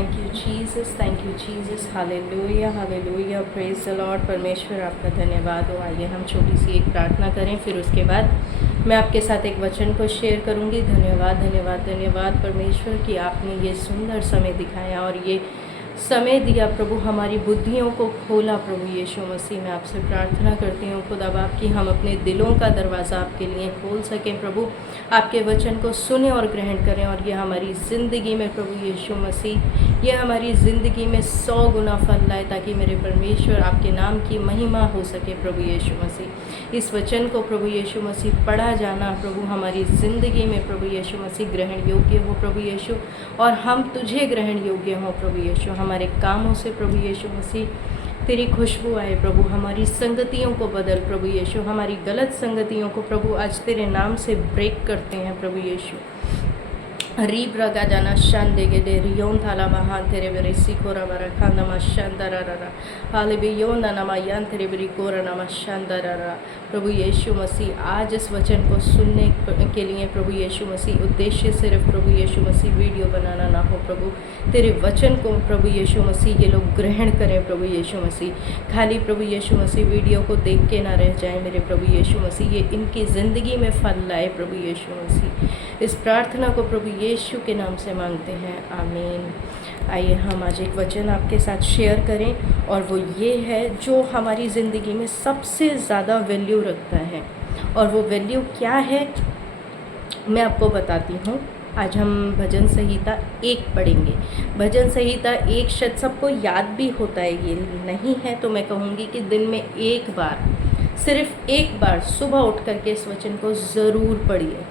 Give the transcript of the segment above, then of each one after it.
Thank you Jesus, hallelujah hallelujah, praise the Lord. परमेश्वर आपका धन्यवाद हो। आइए हम छोटी सी एक प्रार्थना करें, फिर उसके बाद मैं आपके साथ एक वचन को शेयर करूंगी। धन्यवाद धन्यवाद धन्यवाद परमेश्वर कि आपने ये सुंदर समय दिखाया और ये समय दिया प्रभु, हमारी बुद्धियों को खोला प्रभु यीशु मसीह। मैं आपसे प्रार्थना करती हूँ खुदा बाप कि हम अपने दिलों का दरवाज़ा आपके लिए खोल सकें प्रभु, आपके वचन को सुने और ग्रहण करें, और ये हमारी ज़िंदगी में प्रभु यीशु मसीह, ये हमारी ज़िंदगी में 100 गुना फल लाए, ताकि मेरे परमेश्वर आपके नाम की महिमा हो सके प्रभु यीशु मसीह। इस वचन को प्रभु यीशु मसीह पढ़ा जाना प्रभु हमारी ज़िंदगी में प्रभु यीशु मसीह ग्रहण योग्य हो प्रभु यीशु, और हम तुझे ग्रहण योग्य हो प्रभु यीशु। हमारे कामों से प्रभु यीशु मसीह तेरी खुशबू आए प्रभु, हमारी संगतियों को बदल प्रभु यीशु, हमारी गलत संगतियों को प्रभु आज तेरे नाम से ब्रेक करते हैं प्रभु यीशु। रीब रगा जाना शान देगे दे रियोन थाला महान तेरे बेरे सिकोरा बरा खाना मा शानदारा हाले बियोन नमा यान तेरे बेरी कोरा नमा शानदारा। प्रभु यीशु मसीह आज इस वचन को सुनने के लिए प्रभु यीशु मसीह उद्देश्य सिर्फ प्रभु यीशु मसीह वीडियो बनाना ना हो प्रभु, तेरे वचन को प्रभु यीशु मसीह ये लोग ग्रहण करें प्रभु यीशु मसीह। खाली प्रभु यीशु मसीह वीडियो को देख के ना रह जाए मेरे प्रभु यीशु मसीह, ये इनकी ज़िंदगी में फल लाए प्रभु यीशु मसीह। इस प्रार्थना को प्रभु यीशु के नाम से मांगते हैं, आमीन। आइए हम आज एक वचन आपके साथ शेयर करें, और वो ये है जो हमारी ज़िंदगी में सबसे ज़्यादा वैल्यू रखता है। और वो वैल्यू क्या है मैं आपको बताती हूँ। आज हम भजन संहिता 1 पढ़ेंगे। भजन संहिता 1 शायद सबको याद भी होता है, ये नहीं है तो मैं कहूँगी कि दिन में एक बार, सिर्फ एक बार सुबह उठ करके इस वचन को ज़रूर पढ़िए,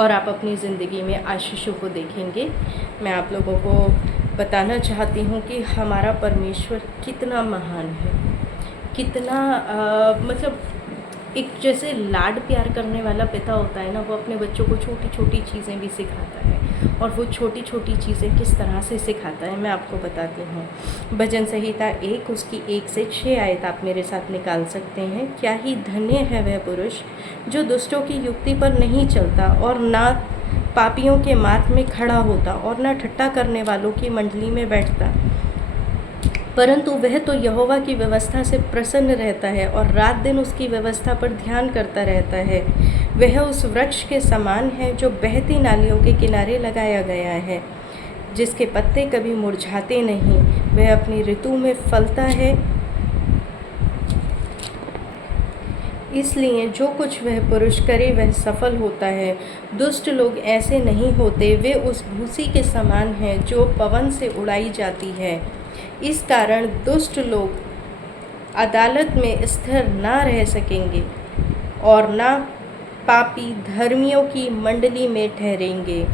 और आप अपनी ज़िंदगी में आशीषों को देखेंगे। मैं आप लोगों को बताना चाहती हूँ कि हमारा परमेश्वर कितना महान है, कितना मतलब एक जैसे लाड प्यार करने वाला पिता होता है ना, वो अपने बच्चों को छोटी छोटी चीज़ें भी सिखाता है, और वो छोटी छोटी चीज़ें किस तरह से सिखाता है मैं आपको बताती हूँ। भजन संहिता 1 उसकी 1 से 6 आयत आप मेरे साथ निकाल सकते हैं। क्या ही धन्य है वह पुरुष जो दुष्टों की युक्ति पर नहीं चलता, और ना पापियों के मार्ग में खड़ा होता, और ना ठट्ठा करने वालों की मंडली में बैठता, परंतु वह तो यहोवा की व्यवस्था से प्रसन्न रहता है, और रात दिन उसकी व्यवस्था पर ध्यान करता रहता है। वह उस वृक्ष के समान है जो बहती नालियों के किनारे लगाया गया है, जिसके पत्ते कभी मुरझाते नहीं, वह अपनी ऋतु में फलता है। इसलिए जो कुछ वह पुरुष करे वह सफल होता है। दुष्ट लोग ऐसे नहीं होते, वे उस भूसी के समान हैं जो पवन से उड़ाई जाती है। इस कारण दुष्ट लोग अदालत में स्थिर ना रह सकेंगे, और ना पापी धर्मियों की मंडली में ठहरेंगे,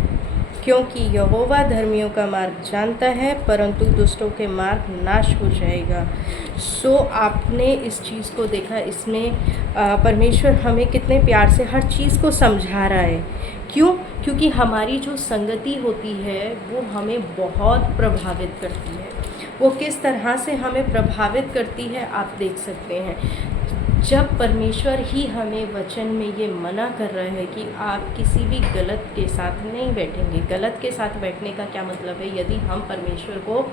क्योंकि यहोवा धर्मियों का मार्ग जानता है, परंतु दुष्टों के मार्ग नाश हो जाएगा। सो आपने इस चीज़ को देखा, इसमें परमेश्वर हमें कितने प्यार से हर चीज़ को समझा रहा है। क्यों? क्योंकि हमारी जो संगति होती है वो हमें बहुत प्रभावित करती है। वो किस तरह से हमें प्रभावित करती है आप देख सकते हैं। जब परमेश्वर ही हमें वचन में ये मना कर रहा है कि आप किसी भी गलत के साथ नहीं बैठेंगे। गलत के साथ बैठने का क्या मतलब है? यदि हम परमेश्वर को,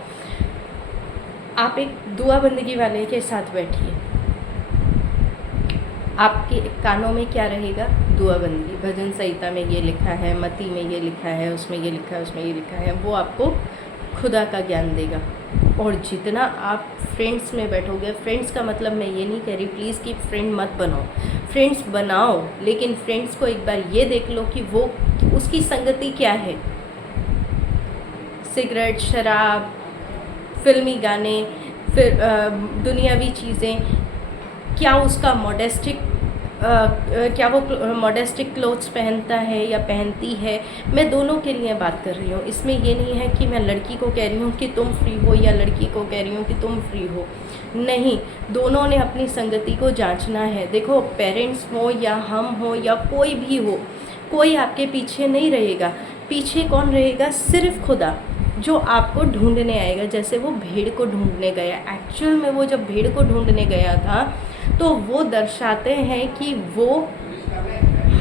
आप एक दुआ बंदगी वाले के साथ बैठिए, आपके कानों में क्या रहेगा? दुआ बंदगी। भजन संहिता में ये लिखा है, मती में ये लिखा है, उसमें ये लिखा है, उसमें ये लिखा है, वो आपको खुदा का ज्ञान देगा। और जितना आप फ्रेंड्स में बैठोगे, फ्रेंड्स का मतलब मैं ये नहीं कह रही प्लीज़ कि फ्रेंड मत बनाओ, फ्रेंड्स बनाओ, लेकिन फ्रेंड्स को एक बार ये देख लो कि वो उसकी संगति क्या है। सिगरेट, शराब, फिल्मी गाने, फिर दुनियावी चीज़ें, क्या उसका क्या वो मॉडेस्टिक क्लोथ्स पहनता है या पहनती है। मैं दोनों के लिए बात कर रही हूँ। इसमें ये नहीं है कि मैं लड़की को कह रही हूँ कि तुम फ्री हो, या लड़की को कह रही हूँ कि तुम फ्री हो। नहीं, दोनों ने अपनी संगति को जांचना है। देखो, पेरेंट्स हो या हम हो या कोई भी हो, कोई आपके पीछे नहीं रहेगा। पीछे कौन रहेगा? सिर्फ खुदा, जो आपको ढूंढने आएगा। जैसे वो भेड़ को ढूंढने गया, एक्चुअल में वो जब भेड़ को ढूंढने गया था तो वो दर्शाते हैं कि वो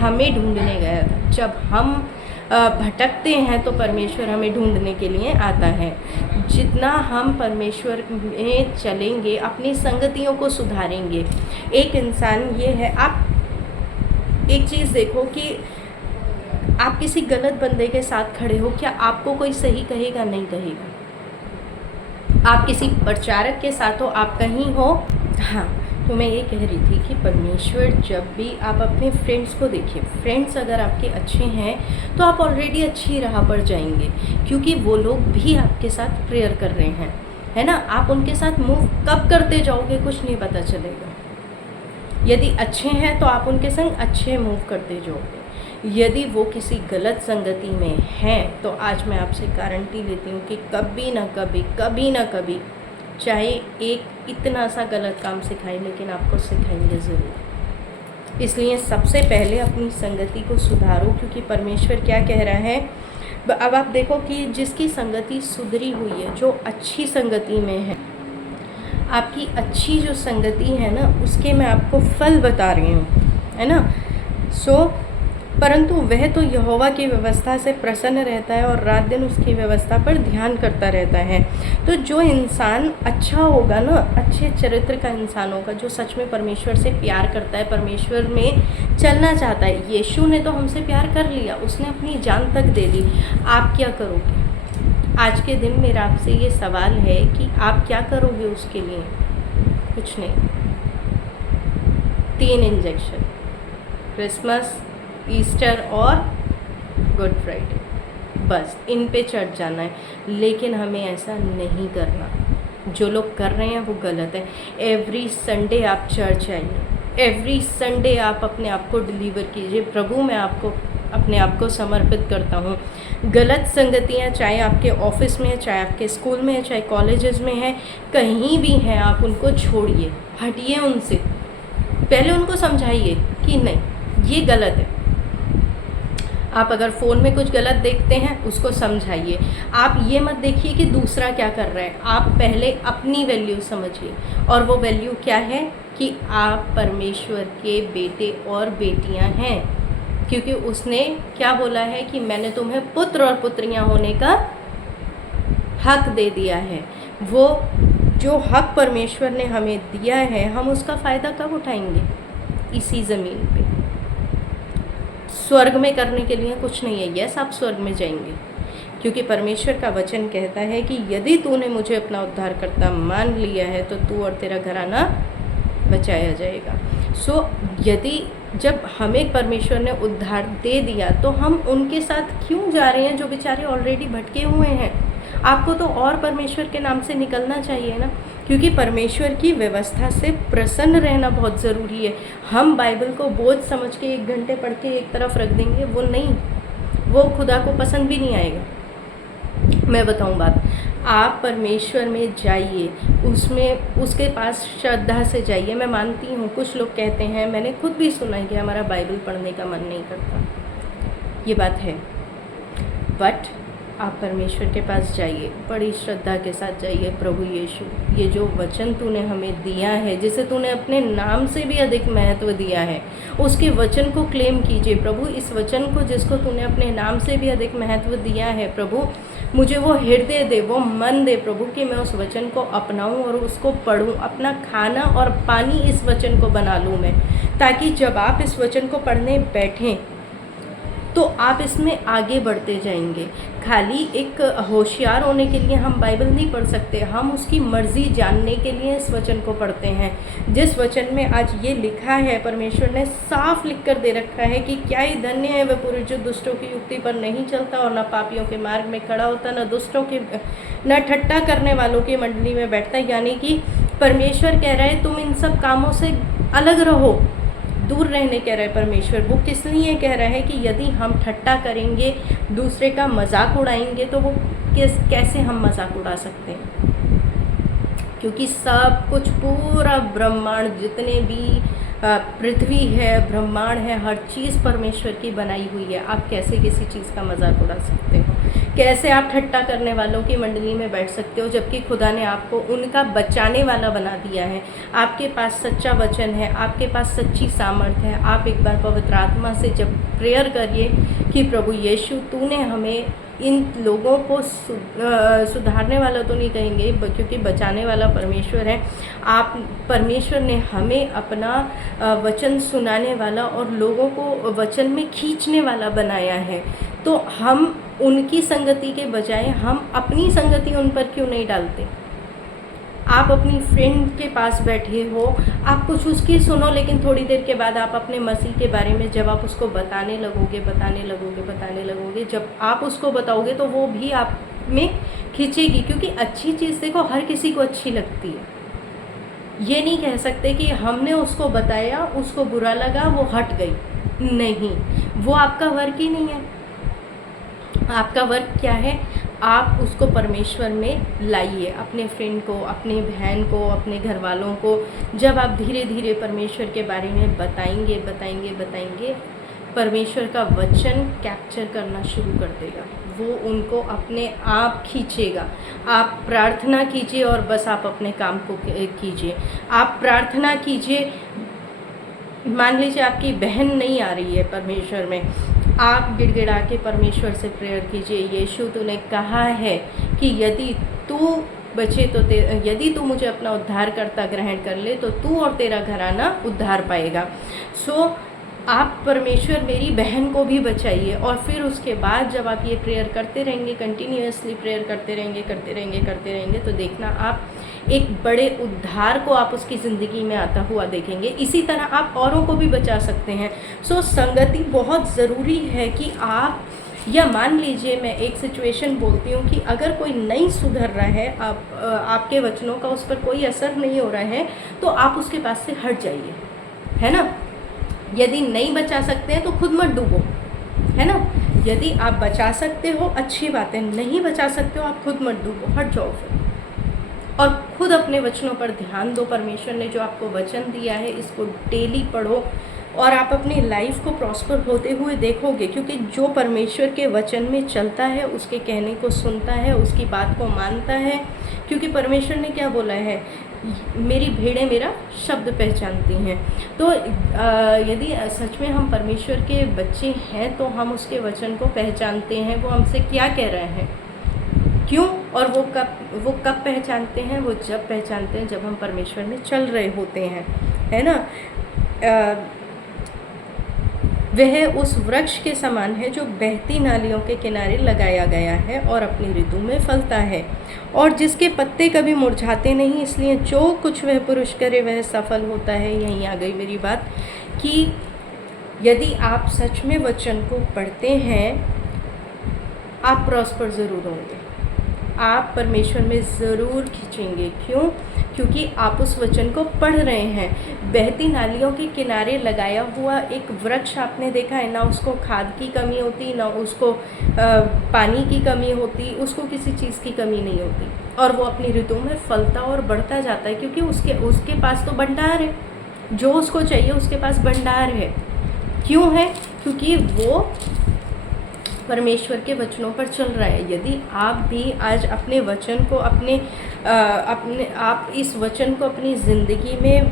हमें ढूंढने गया था। जब हम भटकते हैं तो परमेश्वर हमें ढूंढने के लिए आता है। जितना हम परमेश्वर में चलेंगे, अपनी संगतियों को सुधारेंगे। एक इंसान ये है, आप एक चीज़ देखो कि आप किसी गलत बंदे के साथ खड़े हो, क्या आपको कोई सही कहेगा? नहीं कहेगा। आप किसी प्रचारक के साथ हो, आप कहीं हो। हाँ, तो मैं ये कह रही थी कि परमेश्वर जब भी आप अपने फ्रेंड्स को देखिए, फ्रेंड्स अगर आपके अच्छे हैं तो आप ऑलरेडी अच्छी राह पर जाएंगे, क्योंकि वो लोग भी आपके साथ प्रेयर कर रहे हैं, है ना। आप उनके साथ मूव कब करते जाओगे कुछ नहीं पता चलेगा। यदि अच्छे हैं तो आप उनके संग अच्छे मूव करते जाओगे। यदि वो किसी गलत संगति में हैं तो आज मैं आपसे गारंटी लेती हूँ कि कभी ना कभी चाहे एक इतना सा गलत काम सिखाएं, लेकिन आपको सिखाएंगे ज़रूर। इसलिए सबसे पहले अपनी संगति को सुधारो, क्योंकि परमेश्वर क्या कह रहा है। अब आप देखो कि जिसकी संगति सुधरी हुई है, जो अच्छी संगति में है, आपकी अच्छी जो संगति है ना, उसके मैं आपको फल बता रही हूँ, है ना। परंतु वह तो यहोवा की व्यवस्था से प्रसन्न रहता है और रात दिन उसकी व्यवस्था पर ध्यान करता रहता है। तो जो इंसान अच्छा होगा ना, अच्छे चरित्र का इंसान होगा, जो सच में परमेश्वर से प्यार करता है, परमेश्वर में चलना चाहता है। यीशु ने तो हमसे प्यार कर लिया, उसने अपनी जान तक दे दी। आप क्या करोगे? आज के दिन मेरा आपसे ये सवाल है कि आप क्या करोगे उसके लिए? कुछ नहीं। 3 इंजेक्शन, क्रिसमस, ईस्टर और गुड फ्राइडे, बस इन पे चढ़ जाना है। लेकिन हमें ऐसा नहीं करना। जो लोग कर रहे हैं वो गलत है। एवरी संडे आप चर्च आइए, एवरी संडे आप अपने आप को डिलीवर कीजिए। प्रभु, मैं आपको अपने आप को समर्पित करता हूँ। गलत संगतियाँ चाहे आपके ऑफिस में है, चाहे आपके स्कूल में है, चाहे कॉलेजेस में है, कहीं भी हैं, आप उनको छोड़िए, हटिए उनसे। पहले उनको समझाइए कि नहीं, ये गलत है। आप अगर फ़ोन में कुछ गलत देखते हैं, उसको समझाइए। आप ये मत देखिए कि दूसरा क्या कर रहा है, आप पहले अपनी वैल्यू समझिए। और वो वैल्यू क्या है कि आप परमेश्वर के बेटे और बेटियां हैं, क्योंकि उसने क्या बोला है कि मैंने तुम्हें पुत्र और पुत्रियां होने का हक दे दिया है। वो जो हक परमेश्वर ने हमें दिया है, हम उसका फ़ायदा कब उठाएंगे? इसी ज़मीन पे। स्वर्ग में करने के लिए कुछ नहीं है। यस, आप स्वर्ग में जाएंगे, क्योंकि परमेश्वर का वचन कहता है कि यदि तूने मुझे अपना उद्धारकर्ता मान लिया है तो तू और तेरा घराना बचाया जाएगा। यदि जब हमें परमेश्वर ने उद्धार दे दिया तो हम उनके साथ क्यों जा रहे हैं जो बेचारे ऑलरेडी भटके हुए हैं? आपको तो और परमेश्वर के नाम से निकलना चाहिए ना, क्योंकि परमेश्वर की व्यवस्था से प्रसन्न रहना बहुत ज़रूरी है। हम बाइबल को बोझ समझ के 1 घंटे पढ़ के एक तरफ रख देंगे, वो नहीं, वो खुदा को पसंद भी नहीं आएगा। मैं बताऊं बात, आप परमेश्वर में जाइए, उसमें उसके पास श्रद्धा से जाइए। मैं मानती हूँ कुछ लोग कहते हैं, मैंने खुद भी सुना है कि हमारा बाइबल पढ़ने का मन नहीं करता, ये बात है। बट आप परमेश्वर के पास जाइए, बड़ी श्रद्धा के साथ जाइए। प्रभु यीशु, ये जो वचन तूने हमें दिया है, जिसे तूने अपने नाम से भी अधिक महत्व दिया है, उसके वचन को क्लेम कीजिए। प्रभु, इस वचन को जिसको तूने अपने नाम से भी अधिक महत्व दिया है, प्रभु मुझे वो हृदय दे, वो मन दे प्रभु, कि मैं उस वचन को अपनाऊं और उसको पढूं, अपना खाना और पानी इस वचन को बना लूँ मैं, ताकि जब आप इस वचन को पढ़ने बैठें तो आप इसमें आगे बढ़ते जाएंगे। खाली एक होशियार होने के लिए हम बाइबल नहीं पढ़ सकते, हम उसकी मर्ज़ी जानने के लिए इस वचन को पढ़ते हैं। जिस वचन में आज ये लिखा है, परमेश्वर ने साफ लिख कर दे रखा है कि क्या ही धन्य है वह पुरुष जो दुष्टों की युक्ति पर नहीं चलता और न पापियों के मार्ग में खड़ा होता, न दुष्टों के, न ठट्टा करने वालों की मंडली में बैठता। यानी कि परमेश्वर कह रहा है तुम इन सब कामों से अलग रहो, दूर रहने कह रहा है परमेश्वर। वो किस लिए कह रहा है कि यदि हम ठट्टा करेंगे, दूसरे का मजाक उड़ाएंगे, तो वो कैसे हम मजाक उड़ा सकते हैं? क्योंकि सब कुछ, पूरा ब्रह्मांड, जितने भी पृथ्वी है, ब्रह्मांड है, हर चीज़ परमेश्वर की बनाई हुई है। आप कैसे किसी चीज़ का मजाक उड़ा सकते हो? कैसे आप ठट्टा करने वालों की मंडली में बैठ सकते हो, जबकि खुदा ने आपको उनका बचाने वाला बना दिया है। आपके पास सच्चा वचन है, आपके पास सच्ची सामर्थ है। आप एक बार पवित्र आत्मा से जब प्रेयर करिए कि प्रभु यीशु तूने हमें इन लोगों को सुधारने वाला तो नहीं कहेंगे, क्योंकि बचाने वाला परमेश्वर है। आप परमेश्वर ने हमें अपना वचन सुनाने वाला और लोगों को वचन में खींचने वाला बनाया है। तो हम उनकी संगति के बजाय हम अपनी संगति उन पर क्यों नहीं डालते? आप अपनी फ्रेंड के पास बैठे हो, आप कुछ उसकी सुनो, लेकिन थोड़ी देर के बाद आप अपने मसीह के बारे में जब आप उसको बताने लगोगे, जब आप उसको बताओगे तो वो भी आप में खींचेगी। क्योंकि अच्छी चीज़ देखो हर किसी को अच्छी लगती है। ये नहीं कह सकते कि हमने उसको बताया, उसको बुरा लगा, वो हट गई। नहीं, वो आपका वर्क ही नहीं है। आपका वर्क क्या है? आप उसको परमेश्वर में लाइए, अपने फ्रेंड को, अपनी बहन को, अपने घर वालों को। जब आप धीरे धीरे परमेश्वर के बारे में बताएंगे, परमेश्वर का वचन कैप्चर करना शुरू कर देगा। वो उनको अपने आप खींचेगा। आप प्रार्थना कीजिए और बस आप अपने काम को कीजिए। आप प्रार्थना कीजिए। मान लीजिए आपकी बहन नहीं आ रही है परमेश्वर में, आप गिड़गिड़ा के परमेश्वर से प्रेयर कीजिए, यीशु तूने कहा है कि यदि तू बचे तो यदि तू मुझे अपना उद्धारकर्ता ग्रहण कर ले तो तू और तेरा घराना उद्धार पाएगा। सो आप परमेश्वर मेरी बहन को भी बचाइए। और फिर उसके बाद जब आप ये प्रेयर करते रहेंगे, कंटिन्यूअसली प्रेयर करते रहेंगे, तो देखना आप एक बड़े उद्धार को आप उसकी ज़िंदगी में आता हुआ देखेंगे। इसी तरह आप औरों को भी बचा सकते हैं। सो संगति बहुत ज़रूरी है कि आप, या मान लीजिए मैं एक सिचुएशन बोलती हूँ कि अगर कोई नहीं सुधर रहा है, आपके वचनों का उस पर कोई असर नहीं हो रहा है, तो आप उसके पास से हट जाइए, है ना। यदि नहीं बचा सकते हैं तो खुद मत डूबो, है ना। यदि आप बचा सकते हो अच्छी बात है, नहीं बचा सकते हो आप खुद मत डूबो, हट जाओ फिर। और खुद अपने वचनों पर ध्यान दो। परमेश्वर ने जो आपको वचन दिया है इसको डेली पढ़ो और आप अपनी लाइफ को प्रॉस्पर होते हुए देखोगे। क्योंकि जो परमेश्वर के वचन में चलता है, उसके कहने को सुनता है, उसकी बात को मानता है। क्योंकि परमेश्वर ने क्या बोला है, मेरी भेड़ें मेरा शब्द पहचानती हैं। तो यदि सच में हम परमेश्वर के बच्चे हैं तो हम उसके वचन को पहचानते हैं। वो हमसे क्या कह रहे हैं, क्यों, और वो कब पहचानते हैं? वो जब पहचानते हैं जब हम परमेश्वर में चल रहे होते हैं, है ना। वह उस वृक्ष के समान है जो बहती नालियों के किनारे लगाया गया है और अपनी ऋतु में फलता है, और जिसके पत्ते कभी मुरझाते नहीं। इसलिए जो कुछ वह पुरुष करे वह सफल होता है। यहीं आ गई मेरी बात कि यदि आप सच में वचन को पढ़ते हैं, आप प्रॉस्पर ज़रूर होंगे, आप परमेश्वर में ज़रूर खींचेंगे। क्यों? क्योंकि आप उस वचन को पढ़ रहे हैं। बहती नालियों के किनारे लगाया हुआ एक वृक्ष आपने देखा है ना, उसको खाद की कमी होती, ना उसको पानी की कमी होती, उसको किसी चीज़ की कमी नहीं होती, और वो अपनी ऋतु में फलता और बढ़ता जाता है। क्योंकि उसके पास तो भंडार है, जो उसको चाहिए उसके पास भंडार है। क्यों है? क्योंकि वो परमेश्वर के वचनों पर चल रहा है। यदि आप भी आज अपने वचन को आप इस वचन को अपनी ज़िंदगी में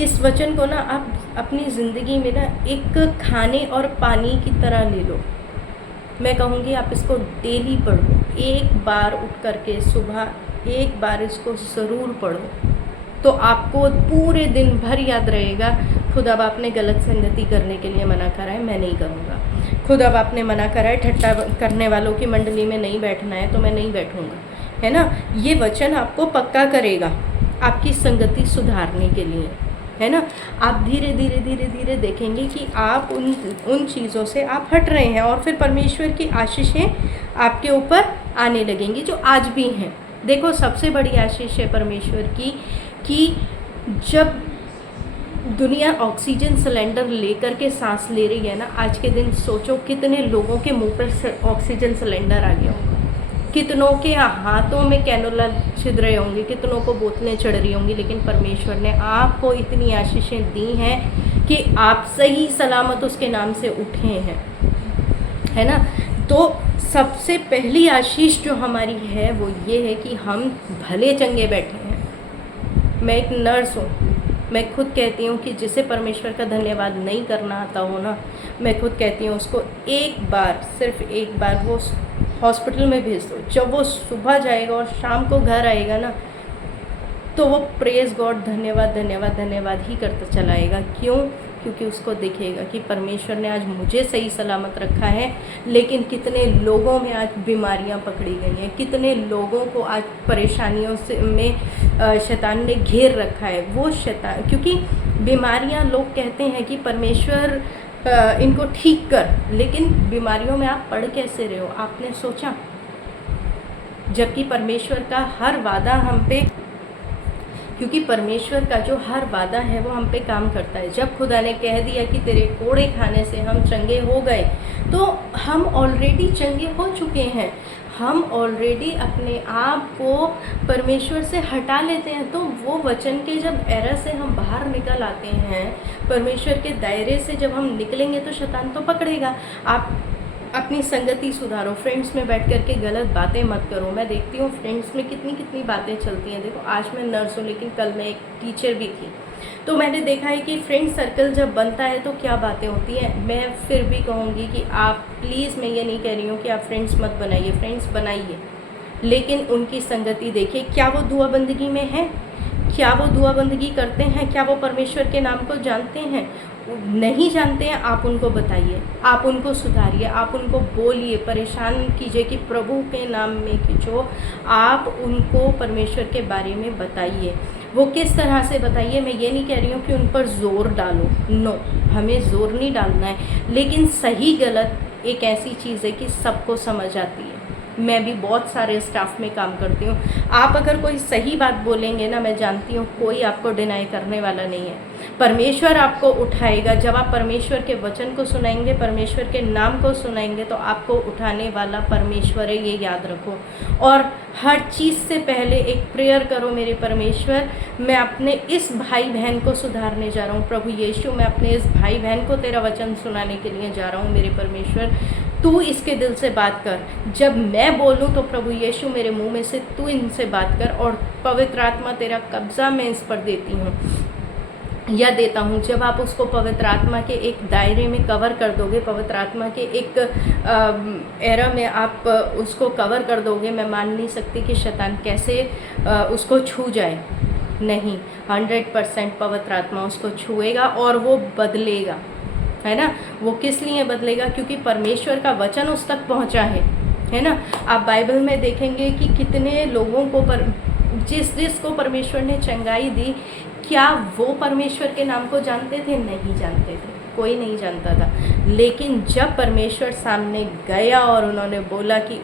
इस वचन को ना आप अपनी ज़िंदगी में ना एक खाने और पानी की तरह ले लो। मैं कहूँगी आप इसको डेली पढ़ो, एक बार उठ करके सुबह एक बार इसको ज़रूर पढ़ो, तो आपको पूरे दिन भर याद रहेगा। खुद अब आपने गलत संगति करने के लिए मना करा है, मैं नहीं करूँगा। खुद अब आपने मना करा है ठट्टा करने वालों की मंडली में नहीं बैठना है, तो मैं नहीं बैठूँगा, है ना। ये वचन आपको पक्का करेगा आपकी संगति सुधारने के लिए, है ना। आप धीरे धीरे देखेंगे कि आप उन चीज़ों से आप हट रहे हैं, और फिर परमेश्वर की आशीषें आपके ऊपर आने लगेंगी जो आज भी हैं। देखो, सबसे बड़ी आशीष है परमेश्वर की कि जब दुनिया ऑक्सीजन सिलेंडर लेकर के सांस ले रही है ना, आज के दिन सोचो कितने लोगों के मुंह पर ऑक्सीजन सिलेंडर आ गया होगा, कितनों के हाथों में कैनोला छिद रहे होंगे, कितनों को बोतलें चढ़ रही होंगी। लेकिन परमेश्वर ने आपको इतनी आशीषें दी हैं कि आप सही सलामत उसके नाम से उठे हैं, है ना। तो सबसे पहली आशीष जो हमारी है वो ये है कि हम भले चंगे बैठे हैं। मैं एक नर्स हूँ, मैं खुद कहती हूँ कि जिसे परमेश्वर का धन्यवाद नहीं करना आता हो ना, मैं खुद कहती हूँ उसको एक बार, सिर्फ एक बार वो हॉस्पिटल में भेज दो। जब वो सुबह जाएगा और शाम को घर आएगा ना, तो वो प्रेज गॉड, धन्यवाद धन्यवाद धन्यवाद ही करता चला आएगा। क्यों? क्योंकि उसको दिखेगा कि परमेश्वर ने आज मुझे सही सलामत रखा है। लेकिन कितने लोगों में आज बीमारियां पकड़ी गई हैं, कितने लोगों को आज परेशानियों से में शैतान ने घेर रखा है। वो शैतान, क्योंकि बीमारियां, लोग कहते हैं कि परमेश्वर इनको ठीक कर, लेकिन बीमारियों में आप पढ़ कैसे रहे हो? आपने सोचा? जबकि परमेश्वर का हर वादा हम पे, क्योंकि परमेश्वर का जो हर वादा है वो हम पे काम करता है। जब खुदा ने कह दिया कि तेरे कोड़े खाने से हम चंगे हो गए, तो हम ऑलरेडी चंगे हो चुके हैं। हम ऑलरेडी अपने आप को परमेश्वर से हटा लेते हैं। तो वो वचन के जब एरर से हम बाहर निकल आते हैं, परमेश्वर के दायरे से जब हम निकलेंगे, तो शैतान तो पकड़ेगा। आप अपनी संगति सुधारो, फ्रेंड्स में बैठ कर के गलत बातें मत करो। मैं देखती हूँ फ्रेंड्स में कितनी बातें चलती हैं। देखो, आज मैं नर्स हूँ, लेकिन कल मैं एक टीचर भी थी, तो मैंने देखा है कि फ्रेंड सर्कल जब बनता है तो क्या बातें होती हैं। मैं फिर भी कहूँगी कि आप प्लीज़, मैं ये नहीं कह रही हूँ कि आप फ्रेंड्स मत बनाइए, फ्रेंड्स बनाइए, लेकिन उनकी संगति देखिए। क्या वो दुआ बंदगी में है? क्या वो दुआ बंदगी करते हैं? क्या वो परमेश्वर के नाम को जानते हैं? नहीं जानते हैं, आप उनको बताइए, आप उनको सुधारिए, आप उनको बोलिए, परेशान कीजिए कि प्रभु के नाम में कि जो आप उनको परमेश्वर के बारे में बताइए। वो किस तरह से बताइए? मैं ये नहीं कह रही हूँ कि उन पर ज़ोर डालो, नो, हमें ज़ोर नहीं डालना है। लेकिन सही गलत एक ऐसी चीज़ है कि सबको समझ आती है। मैं भी बहुत सारे स्टाफ में काम करती हूँ। आप अगर कोई सही बात बोलेंगे ना, मैं जानती हूँ कोई आपको डिनाई करने वाला नहीं है। परमेश्वर आपको उठाएगा। जब आप परमेश्वर के वचन को सुनाएंगे, परमेश्वर के नाम को सुनाएंगे, तो आपको उठाने वाला परमेश्वर है, ये याद रखो। और हर चीज़ से पहले एक प्रेयर करो, मेरे परमेश्वर, मैं अपने इस भाई बहन को सुधारने जा रहा हूँ। प्रभु यीशु, मैं अपने इस भाई बहन को तेरा वचन सुनाने के लिए जा रहा हूँ। मेरे परमेश्वर, तू इसके दिल से बात कर। जब मैं बोलूँ तो प्रभु यीशु मेरे मुंह में से तू इनसे बात कर। और पवित्र आत्मा, तेरा कब्ज़ा मैं इस पर देती हूँ या देता हूँ। जब आप उसको पवित्र आत्मा के एक दायरे में कवर कर दोगे, पवित्र आत्मा के एक एरा में आप उसको कवर कर दोगे, मैं मान नहीं सकती कि शैतान कैसे उसको छू जाए। नहीं, 100% पवित्र आत्मा उसको छुएगा और वो बदलेगा, है ना। वो किस लिए बदलेगा? क्योंकि परमेश्वर का वचन उस तक पहुंचा है ना। आप बाइबल में देखेंगे कि कितने लोगों को जिसको परमेश्वर ने चंगाई दी, क्या वो परमेश्वर के नाम को जानते थे? नहीं जानते थे, कोई नहीं जानता था। लेकिन जब परमेश्वर सामने गया और उन्होंने बोला कि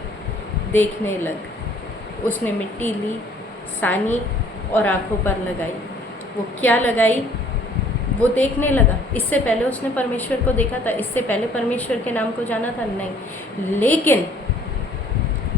देखने लग, उसने मिट्टी ली, सानी और आंखों पर लगाई। वो क्या लगाई? वो देखने लगा। इससे पहले उसने परमेश्वर को देखा था? इससे पहले परमेश्वर के नाम को जाना था? नहीं। लेकिन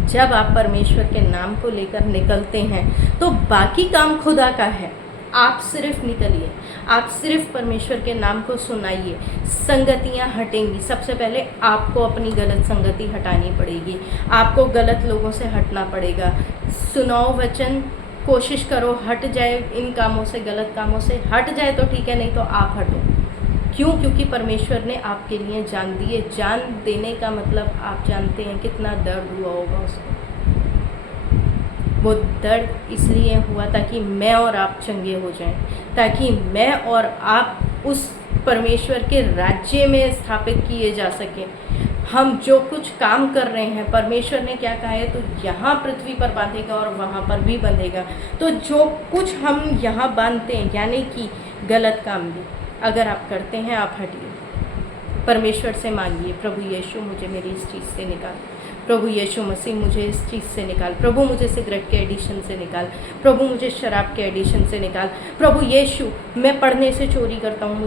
जब आप परमेश्वर के नाम को लेकर निकलते हैं, तो बाकी काम खुदा का है। आप सिर्फ निकलिए, आप सिर्फ परमेश्वर के नाम को सुनाइए, संगतियां हटेंगी। सबसे पहले आपको अपनी गलत संगति हटानी पड़ेगी, आपको गलत लोगों से हटना पड़ेगा। सुनाओ वचन, कोशिश करो हट जाए इन कामों से, गलत कामों से हट जाए तो ठीक है, नहीं तो आप हटो। क्यों? क्योंकि परमेश्वर ने आपके लिए जान दी है। जान देने का मतलब आप जानते हैं कितना दर्द हुआ होगा उसको। वो दर्द इसलिए हुआ ताकि मैं और आप चंगे हो जाएं, ताकि मैं और आप उस परमेश्वर के राज्य में स्थापित किए जा सकें। हम जो कुछ काम कर रहे हैं, परमेश्वर ने क्या कहा है, तो यहाँ पृथ्वी पर बांधेगा और वहाँ पर भी बंधेगा। तो जो कुछ हम यहाँ बांधते हैं, यानी कि गलत काम भी अगर आप करते हैं, आप हटिए, परमेश्वर से मांगिए, प्रभु यीशु मुझे मेरी इस चीज़ से निकाल। प्रभु यीशु मसीह मुझे इस चीज़ से निकाल, प्रभु मुझे सिगरेट के एडिशन से निकाल, प्रभु मुझे शराब के एडिशन से निकाल। प्रभु यीशु, मैं पढ़ने से चोरी करता हूँ,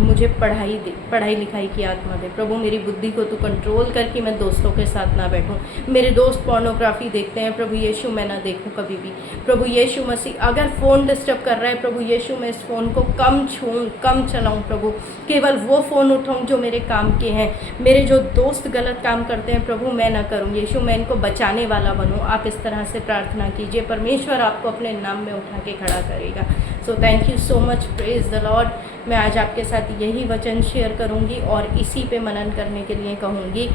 मुझे पढ़ाई लिखाई की आत्मा दे। प्रभु मेरी बुद्धि को तू कंट्रोल कर कि मैं दोस्तों के साथ ना बैठूँ। मेरे दोस्त पोर्नोग्राफी देखते हैं, प्रभु यीशु मैं ना देखूँ कभी भी। प्रभु यीशु मसीह, अगर फ़ोन डिस्टर्ब कर रहा है, प्रभु यीशु मैं इस फ़ोन को कम छूऊँ, कम चलाऊँ। प्रभु केवल वो फ़ोन उठाऊँ जो मेरे काम के हैं। मेरे जो दोस्त गलत काम करते हैं प्रभु मैं ना करूँ। यीशु मैं इनको बचाने वाला बनूँ। आप इस तरह से प्रार्थना कीजिए, परमेश्वर आपको अपने नाम में उठा के खड़ा करेगा। सो thank you so much, praise the Lord. मैं आज आपके साथ यही वचन शेयर करूँगी और इसी पे मनन करने के लिए कहूँगी,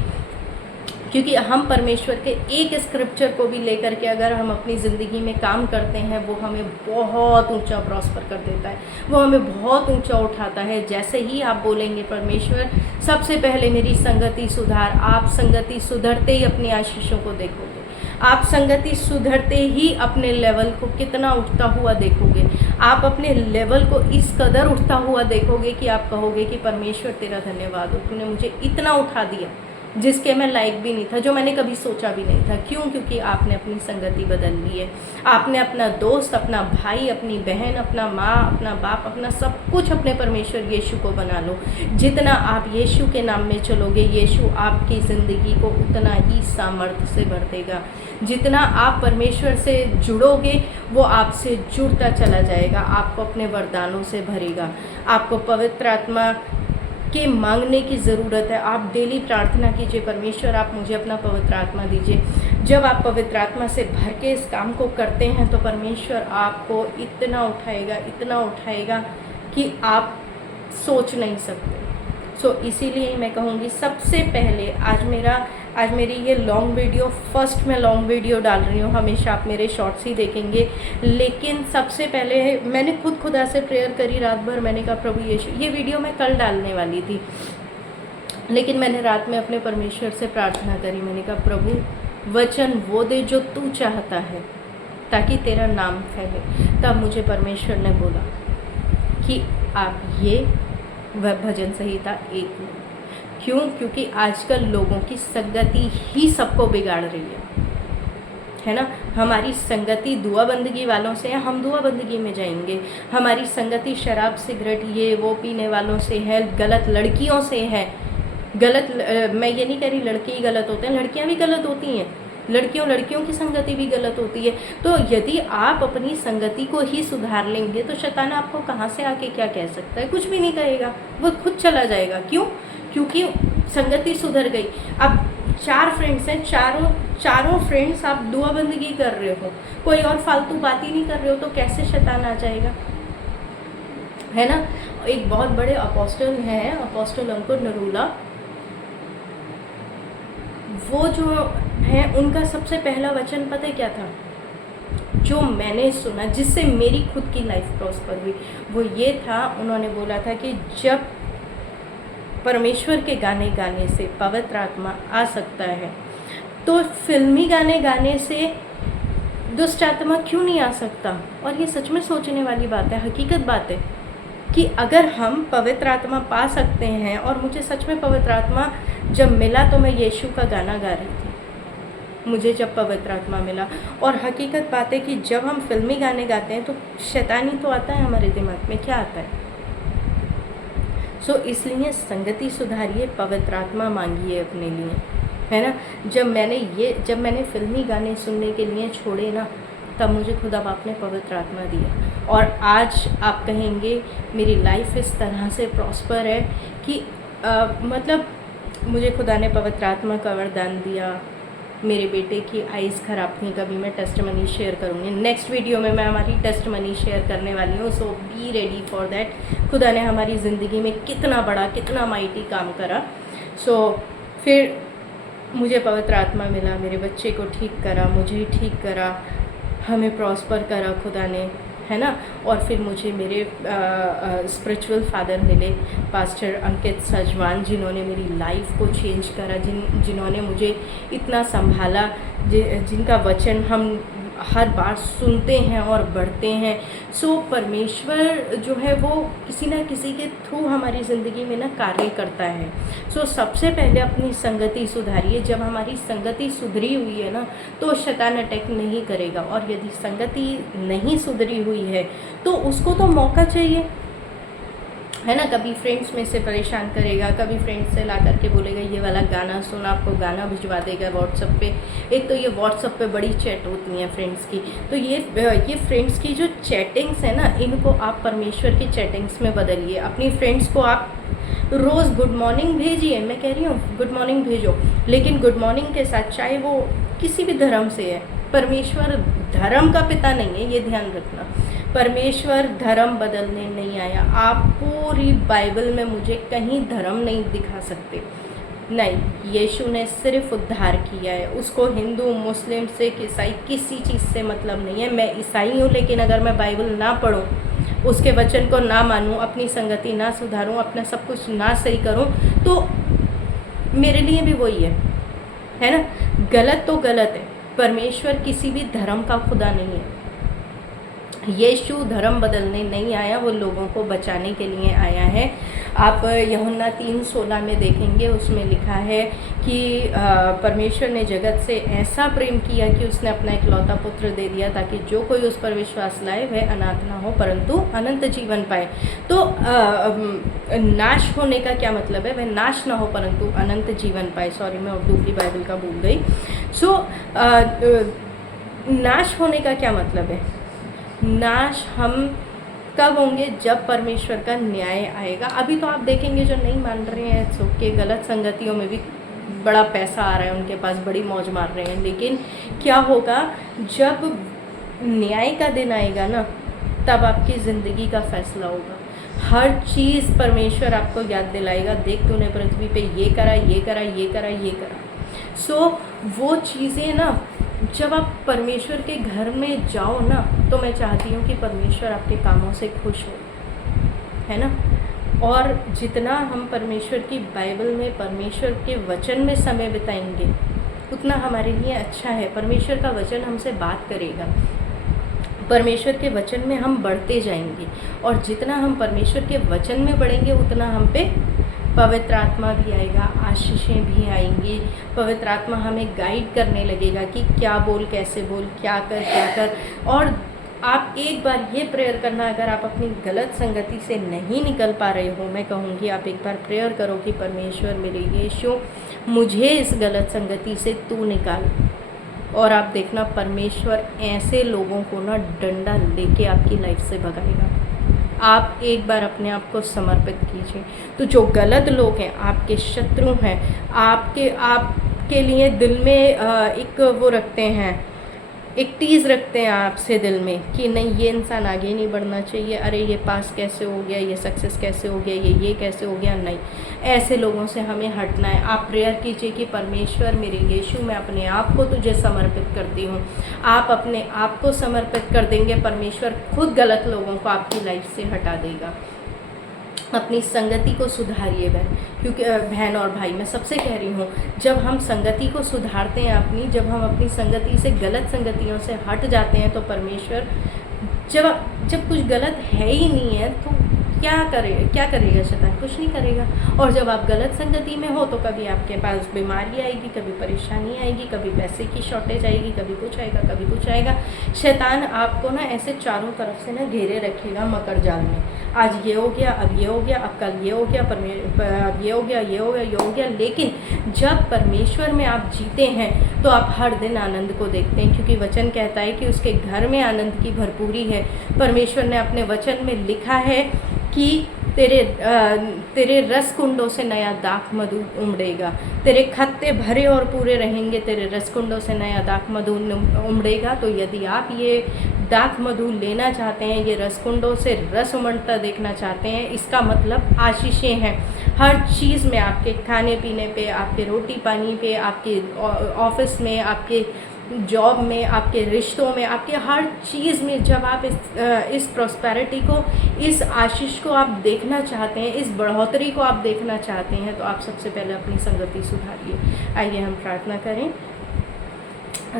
क्योंकि हम परमेश्वर के एक स्क्रिप्चर को भी लेकर के अगर हम अपनी ज़िंदगी में काम करते हैं, वो हमें बहुत ऊंचा प्रॉस्पर कर देता है, वो हमें बहुत ऊंचा उठाता है। जैसे ही आप बोलेंगे परमेश्वर सबसे पहले मेरी संगति सुधार, आप संगति सुधरते ही अपनी आशीषों को देखोगे। आप संगति सुधरते ही अपने लेवल को कितना उठता हुआ देखोगे। आप अपने लेवल को इस कदर उठता हुआ देखोगे कि आप कहोगे कि परमेश्वर तेरा धन्यवाद हो, तूने मुझे इतना उठा दिया जिसके मैं लायक भी नहीं था, जो मैंने कभी सोचा भी नहीं था। क्यों? क्योंकि आपने अपनी संगति बदल ली है। आपने अपना दोस्त, अपना भाई, अपनी बहन, अपना माँ, अपना बाप, अपना सब कुछ अपने परमेश्वर यीशु को बना लो। जितना आप यीशु के नाम में चलोगे, यीशु आपकी ज़िंदगी को उतना ही सामर्थ्य से भर देगा। जितना आप परमेश्वर से जुड़ोगे, वो आपसे जुड़ता चला जाएगा, आपको अपने वरदानों से भरेगा। आपको पवित्र आत्मा के मांगने की ज़रूरत है। आप डेली प्रार्थना कीजिए, परमेश्वर आप मुझे अपना पवित्र आत्मा दीजिए। जब आप पवित्र आत्मा से भर के इस काम को करते हैं तो परमेश्वर आपको इतना उठाएगा कि आप सोच नहीं सकते। सो इसीलिए मैं कहूँगी सबसे पहले आज मेरी ये लॉन्ग वीडियो, फर्स्ट मैं लॉन्ग वीडियो डाल रही हूँ। हमेशा आप मेरे शॉर्ट्स ही देखेंगे, लेकिन सबसे पहले मैंने खुदा से प्रेयर करी रात भर। मैंने कहा प्रभु यीशु, ये वीडियो मैं कल डालने वाली थी, लेकिन मैंने रात में अपने परमेश्वर से प्रार्थना करी। मैंने कहा प्रभु वचन वो दे जो तू चाहता है, ताकि तेरा नाम फैले। तब मुझे परमेश्वर ने बोला कि आप ये भजन संहिता 1 लो। क्यों? क्योंकि आजकल लोगों की संगति ही सबको बिगाड़ रही है ना। हमारी संगति दुआ बंदगी वालों से है, हम दुआ बंदगी में जाएंगे। हमारी संगति शराब सिगरेट ये वो पीने वालों से है, गलत लड़कियों से है। मैं ये नहीं कह रही लड़के ही गलत होते हैं, लड़कियां भी गलत होती हैं। लड़कियों की संगति भी गलत होती है। तो यदि आप अपनी संगति को ही सुधार लेंगे तो शैतान आपको कहाँ से आके क्या कह सकता है? कुछ भी नहीं कहेगा, वो खुद चला जाएगा। क्यों? क्योंकि संगति सुधर गई। अब 4 फ्रेंड्स हैं, चारों फ्रेंड्स आप दुआ बंदगी कर रहे हो, कोई और फालतू बात ही नहीं कर रहे हो, तो कैसे शैतान आ जाएगा? है ना। एक बहुत बड़े अपोस्टल हैं, अपोस्टल अंकुर नरूला, वो जो है उनका सबसे पहला वचन पता है क्या था जो मैंने सुना, जिससे मेरी खुद की लाइफ प्रॉस्पर हुई? वो ये था, उन्होंने बोला था कि जब परमेश्वर के गाने गाने से पवित्र आत्मा आ सकता है, तो फिल्मी गाने गाने से दुष्ट आत्मा क्यों नहीं आ सकता? और ये सच में सोचने वाली बात है, हकीकत बात है कि अगर हम पवित्र आत्मा पा सकते हैं, और मुझे सच में पवित्र आत्मा जब मिला तो मैं यीशु का गाना गा रही थी, मुझे जब पवित्र आत्मा मिला। और हकीकत बात है कि जब हम फिल्मी गाने गाते हैं तो शैतानी तो आता है हमारे दिमाग में, क्या आता है? सो इसलिए संगति सुधारिए, पवित्र आत्मा मांगिए अपने लिए, है ना। जब मैंने फिल्मी गाने सुनने के लिए छोड़े ना, तब मुझे खुदा बाप ने पवित्र आत्मा दिया। और आज आप कहेंगे मेरी लाइफ इस तरह से प्रॉस्पर है कि मतलब मुझे खुदा ने पवित्र आत्मा का वरदान दिया। मेरे बेटे की आइज़ ख़राब थी, कभी मैं टेस्टमनी शेयर करूँगी। नेक्स्ट वीडियो में मैं हमारी टेस्टमनी शेयर करने वाली हूँ, सो बी रेडी फॉर दैट। खुदा ने हमारी ज़िंदगी में कितना बड़ा, कितना माइटी काम करा। सो फिर मुझे पवित्र आत्मा मिला, मेरे बच्चे को ठीक करा, मुझे ठीक करा, हमें प्रॉस्पर करा खुदा ने, है ना। और फिर मुझे मेरे स्पिरिचुअल फादर मिले, पास्टर अंकित सजवान, जिन्होंने मेरी लाइफ को चेंज करा, जिन्होंने मुझे इतना संभाला, जिनका वचन हम हर बार सुनते हैं और बढ़ते हैं। सो परमेश्वर जो है वो किसी ना किसी के थ्रू हमारी ज़िंदगी में ना कार्य करता है। सो सबसे पहले अपनी संगति सुधारिए। जब हमारी संगति सुधरी हुई है ना तो शैतान अटैक नहीं करेगा, और यदि संगति नहीं सुधरी हुई है तो उसको तो मौका चाहिए, है ना। कभी फ्रेंड्स में से परेशान करेगा, कभी फ्रेंड्स से ला करके बोलेगा ये वाला गाना सुन, आपको गाना भिजवा देगा व्हाट्सअप पे। एक तो ये व्हाट्सअप पे बड़ी चैट होती हैं फ्रेंड्स की, तो ये फ्रेंड्स की जो चैटिंग्स है ना, इनको आप परमेश्वर की चैटिंग्स में बदलिए। अपनी फ्रेंड्स को आप रोज़ गुड मॉर्निंग भेजिए, मैं कह रही हूँ गुड मॉर्निंग भेजो, लेकिन गुड मॉर्निंग के साथ चाहे वो किसी भी धर्म से है, परमेश्वर धर्म का पिता नहीं है, ये ध्यान रखना। परमेश्वर धर्म बदलने नहीं आया। आप पूरी बाइबल में मुझे कहीं धर्म नहीं दिखा सकते, नहीं। यीशु ने सिर्फ उद्धार किया है। उसको हिंदू, मुस्लिम, सिख, ईसाई किसी चीज़ से मतलब नहीं है। मैं ईसाई हूँ, लेकिन अगर मैं बाइबल ना पढूँ, उसके वचन को ना मानूँ, अपनी संगति ना सुधारूँ, अपना सब कुछ ना सही करूँ, तो मेरे लिए भी वही है ना। गलत तो गलत है। परमेश्वर किसी भी धर्म का खुदा नहीं है। यीशु धर्म बदलने नहीं आया, वो लोगों को बचाने के लिए आया है। आप यूहन्ना 3:16 में देखेंगे, उसमें लिखा है कि परमेश्वर ने जगत से ऐसा प्रेम किया कि उसने अपना इकलौता पुत्र दे दिया, ताकि जो कोई उस पर विश्वास लाए वह अनाथ ना हो परंतु अनंत जीवन पाए। तो नाश होने का क्या मतलब है? वह नाश ना हो परंतु अनंत जीवन पाए। सॉरी, मैं उर्दू की बाइबल का भूल गई। नाश होने का क्या मतलब है? नाश हम कब होंगे? जब परमेश्वर का न्याय आएगा। अभी तो आप देखेंगे जो नहीं मान रहे हैं, सो के गलत संगतियों में भी बड़ा पैसा आ रहा है उनके पास, बड़ी मौज मार रहे हैं, लेकिन क्या होगा जब न्याय का दिन आएगा ना, तब आपकी ज़िंदगी का फैसला होगा। हर चीज़ परमेश्वर आपको याद दिलाएगा, देख तूने पृथ्वी पे ये करा, ये करा, ये करा, ये करा। सो वो चीज़ें ना, जब आप परमेश्वर के घर में जाओ ना, तो मैं चाहती हूँ कि परमेश्वर आपके कामों से खुश हो, है ना। और जितना हम परमेश्वर की बाइबल में, परमेश्वर के वचन में समय बिताएंगे, उतना हमारे लिए अच्छा है। परमेश्वर का वचन हमसे बात करेगा, परमेश्वर के वचन में हम बढ़ते जाएंगे, और जितना हम परमेश्वर के वचन में बढ़ेंगे उतना हम पे पवित्र आत्मा भी आएगा, आशीषें भी आएंगी। पवित्र आत्मा हमें गाइड करने लगेगा कि क्या बोल, कैसे बोल, क्या कर, क्या कर। और आप एक बार ये प्रेयर करना, अगर आप अपनी गलत संगति से नहीं निकल पा रहे हो, मैं कहूँगी आप एक बार प्रेयर करो कि परमेश्वर मेरे यीशु, मुझे इस गलत संगति से तू निकाल। और आप देखना परमेश्वर ऐसे लोगों को ना डंडा लेके आपकी लाइफ से भगाएगा। आप एक बार अपने आप को समर्पित कीजिए। तो जो गलत लोग हैं, आपके शत्रु हैं, आपके लिए दिल में एक वो रखते हैं, एक टीज़ रखते हैं आपसे दिल में कि नहीं ये इंसान आगे नहीं बढ़ना चाहिए, अरे ये पास कैसे हो गया, ये सक्सेस कैसे हो गया, ये कैसे हो गया। नहीं, ऐसे लोगों से हमें हटना है। आप प्रेयर कीजिए कि परमेश्वर मेरे यीशु, मैं अपने आप को तुझे समर्पित करती हूँ। आप अपने आप को समर्पित कर देंगे, परमेश्वर खुद गलत लोगों को आपकी लाइफ से हटा देगा। अपनी संगति को सुधारिए क्योंकि बहन और भाई, मैं सबसे कह रही हूँ, जब हम संगति को सुधारते हैं अपनी, जब हम अपनी संगति से, गलत संगतियों से हट जाते हैं, तो परमेश्वर जब कुछ गलत है ही नहीं है तो क्या करेगा शैतान? कुछ नहीं करेगा। और जब आप गलत संगति में हो तो कभी आपके पास बीमारी आएगी, कभी परेशानी आएगी, कभी पैसे की शॉर्टेज आएगी, कभी कुछ आएगा, कभी कुछ आएगा। शैतान आपको ना ऐसे चारों तरफ से ना घेरे रखेगा मकर जाल में। आज ये हो गया, अब ये हो गया, अब कल ये हो गया, अब ये हो गया, ये हो गया, ये हो गया। लेकिन जब परमेश्वर में आप जीते हैं तो आप हर दिन आनंद को देखते हैं, क्योंकि वचन कहता है कि उसके घर में आनंद की भरपूरी है। परमेश्वर ने अपने वचन में लिखा है कि तेरे रस कुंडों से नया दाख मधु उमड़ेगा, तेरे खत्ते भरे और पूरे रहेंगे, तेरे रस कुंडों से नया दाख मधु उमड़ेगा। तो यदि आप ये दाख मधु लेना चाहते हैं, ये रस कुंडों से रस उमड़ता देखना चाहते हैं, इसका मतलब आशीषें हैं हर चीज़ में, आपके खाने पीने पे, आपके रोटी पानी पे, आपके ऑफिस में, आपके जॉब में, आपके रिश्तों में, आपके हर चीज़ में। जब आप इस प्रॉस्पेरिटी को, इस आशीष को आप देखना चाहते हैं, इस बढ़ोतरी को आप देखना चाहते हैं, तो आप सबसे पहले अपनी संगति सुधारिए। आइए हम प्रार्थना करें।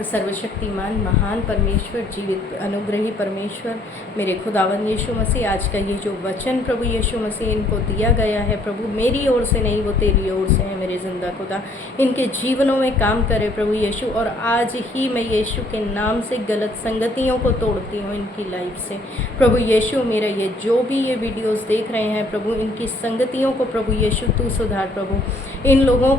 सर्वशक्तिमान महान परमेश्वर, जीवित अनुग्रही परमेश्वर, मेरे खुदावन यीशु मसीह, आज का ये जो वचन प्रभु यीशु मसीह इनको दिया गया है प्रभु, मेरी ओर से नहीं वो तेरी ओर से है मेरे ज़िंदा खुदा, इनके जीवनों में काम करे प्रभु यीशु। और आज ही मैं यीशु के नाम से गलत संगतियों को तोड़ती हूँ इनकी लाइफ से प्रभु यीशु। मेरा ये जो भी ये वीडियोस देख रहे हैं प्रभु, इनकी संगतियों को प्रभु यीशु तू सुधार प्रभु, इन लोगों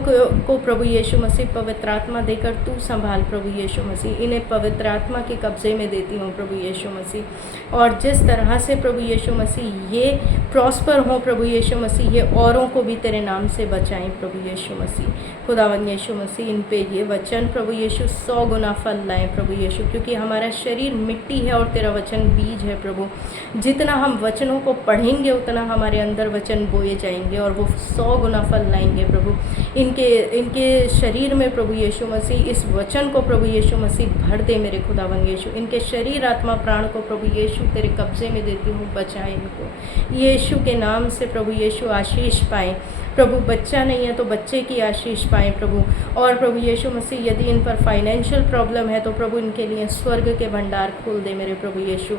को प्रभु यीशु मसीह पवित्र आत्मा देकर तू संभाल प्रभु यीशु मसीह। इन्हें पवित्र आत्मा के कब्जे में देती हूँ प्रभु यीशु मसीह। और जिस तरह से प्रभु यीशु मसीह ये प्रॉस्पर हों प्रभु यीशु मसीह, ये औरों को भी तेरे नाम से बचाएं प्रभु यीशु मसीह। खुदावन यीशु मसीह, इन पे ये वचन प्रभु यीशु 100 गुना फल लाएं प्रभु यीशु, क्योंकि हमारा शरीर मिट्टी है और तेरा वचन बीज है प्रभु। जितना हम वचनों को पढ़ेंगे उतना हमारे अंदर वचन बोए जाएंगे और वो 100 गुना फल लाएंगे प्रभु। इनके शरीर में प्रभु यीशु मसीह इस वचन को प्रभु यीशु मसीह भर दे मेरे खुदावन यीशु। इनके शरीर आत्मा प्राण को प्रभु यीशु तेरे कब्जे में देती हूँ, बचाए इनको यीशु के नाम से प्रभु यीशु। आशीष पाएँ प्रभु, बच्चा नहीं है तो बच्चे की आशीष पाएँ प्रभु। और प्रभु यीशु मसीह, यदि इन पर फाइनेंशियल प्रॉब्लम है तो प्रभु इनके लिए स्वर्ग के भंडार खोल दे मेरे प्रभु यीशु,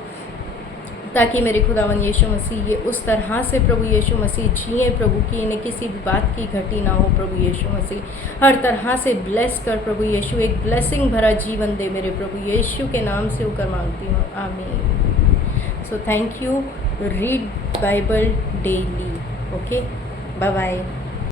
ताकि मेरे खुदावन यीशु मसीह ये उस तरह से प्रभु यीशु मसीह जिए प्रभु कि इन्हें किसी भी बात की घटी ना हो प्रभु यीशु मसीह। हर तरह से ब्लेस कर प्रभु यीशु, एक ब्लेसिंग भरा जीवन दे मेरे प्रभु यीशु के नाम से होकर मांगती हूँ, आमीन। So thank you, read Bible daily, okay, bye bye.